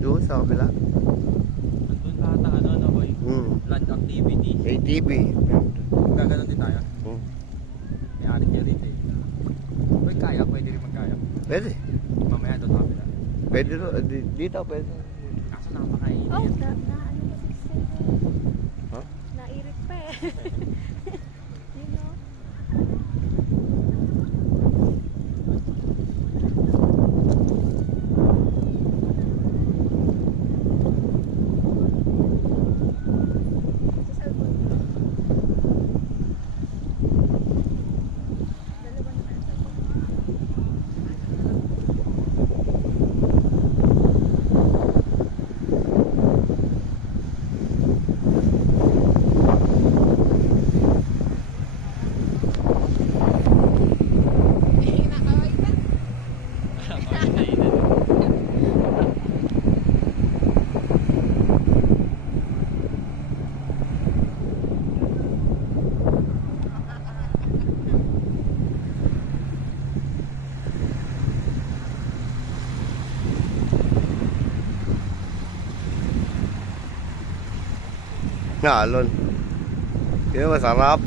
Doon sa kabila. Nandun lahat ng ano na boy. Land activity. ATV. Gaganon din tayo. May arik niya rito eh. Boy, kayak? Pwede rin magkayak. Pwede. Mamaya doon kapila. Pwede rin. Dito pwede. Kaso napakainit. Oh, na ano kasi Ha? nairit pa eh. You know? Sa cellphone ko. Dalawa naman sa Ngalon. Kaya masarap.